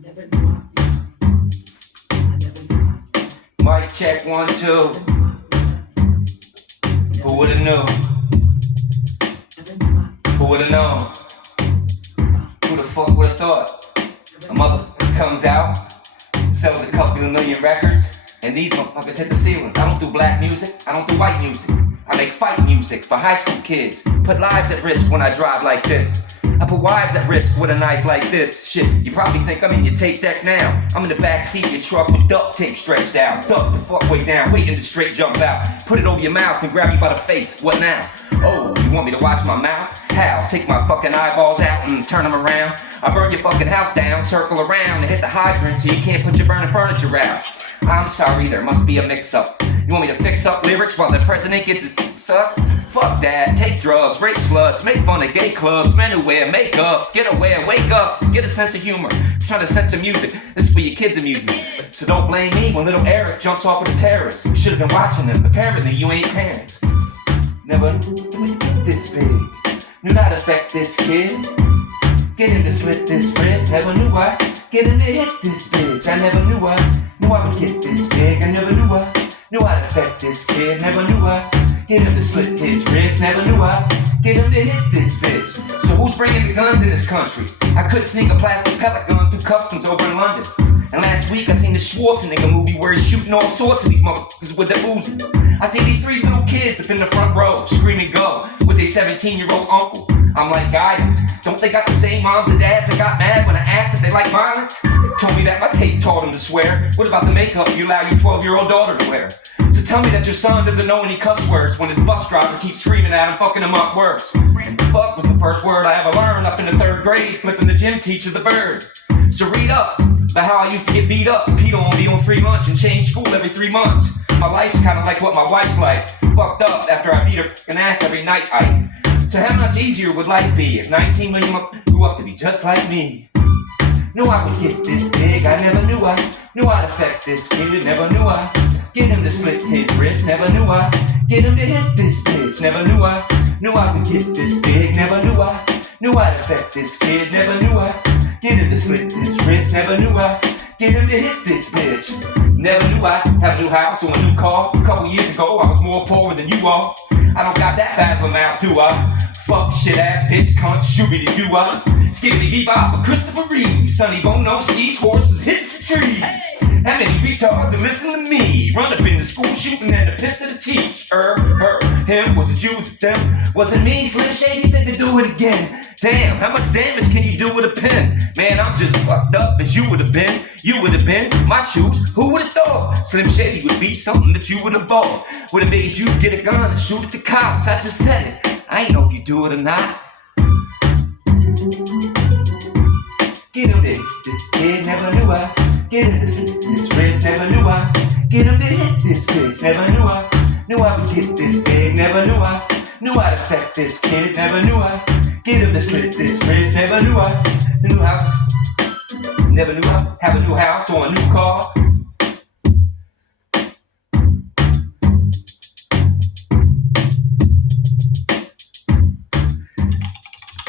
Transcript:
Mic check 1, 2. Who would've knew? Who would've known? Who the fuck would've thought? A mother comes out, sells a couple of million records, and these motherfuckers hit the ceilings. I don't do black music, I don't do white music. I make fight music for high school kids. Put lives at risk when I drive like this. I put wives at risk with a knife like this. Shit, you probably think I'm in your tape deck now. I'm in the backseat of your truck with duct tape stretched out. Duck the fuck way down, waiting to straight jump out. Put it over your mouth and grab you by the face. What now? Oh, you want me to watch my mouth? How? Take my fucking eyeballs out and turn them around? I burn your fucking house down, circle around, and hit the hydrant so you can't put your burning furniture out. I'm sorry, there must be a mix-up. You want me to fix up lyrics while the president gets his sucked? Fuck that, take drugs, rape sluts, make fun of gay clubs, men who wear makeup, get aware, wake up, get a sense of humor. I'm trying to censor music, this is for your kids' amusement. So don't blame me when little Eric jumps off of the terrace. You should have been watching them, apparently you ain't parents. Never knew it would get this big, knew not affect this kid. Get him to slit this wrist, never knew I get him to hit this bitch. I never knew I would get this big. I never knew I'd affect this kid. Never knew I get him to slit his wrist. Never knew I get him to hit this bitch. So who's bringing the guns in this country? I couldn't sneak a plastic pellet gun through customs over in London. And last week I seen the Schwarzenegger movie where he's shooting all sorts of these motherfuckers with the Uzi. I seen these 3 little kids up in the front row screaming go with their 17-year-old uncle. I'm like, guidance, don't they got the same moms and dads that got mad when I asked if they like violence? Told me that my tape taught them to swear. What about the makeup you allow your 12-year-old daughter to wear? So tell me that your son doesn't know any cuss words when his bus driver keeps screaming at him, fucking him up worse. And fuck was the first word I ever learned up in the 3rd grade, flipping the gym teacher the bird. So read up about how I used to get beat up, Pete on me on free lunch, and change school every 3 months. My life's kinda like what my wife's like, fucked up after I beat her an ass every night, So how much easier would life be if 19 million grew up to be just like me? Knew I would get this big, I never knew I'd affect this kid. Never knew I get him to slit his wrist. Never knew I get him to hit this bitch. Never knew I would get this big. Never knew I'd affect this kid. Never knew I get him to slit his wrist. Never knew I get him to hit this bitch. Never knew I have a new house or a new car. A couple years ago I was more poor than you are. I don't got that bad of a mouth, do I? Fuck shit ass bitch, cunt, shooby-doo-wah. Skibbity-bebop with Christopher Reeve. Sonny Bono skis, horses, hits the trees. How many retards that listen to me? Run up in the school shooting and the pistol to teach. Him, was it you, was it them? Was it me? Slim Shady said to do it again. Damn, how much damage can you do with a pen? Man, I'm just fucked up as you would have been. You would have been my shoes, who would have thought? Slim Shady would be something that you would have bought. Would have made you get a gun and shoot at the cops. I just said it, I ain't know if you do it or not. Get him to hit this kid, never knew I get him to slit this wrist. Never knew I get him to hit this bitch. Never knew I would get this big. Never knew I'd affect this kid. Never knew I get him to slit this wrist. Never knew I have a new house or a new car.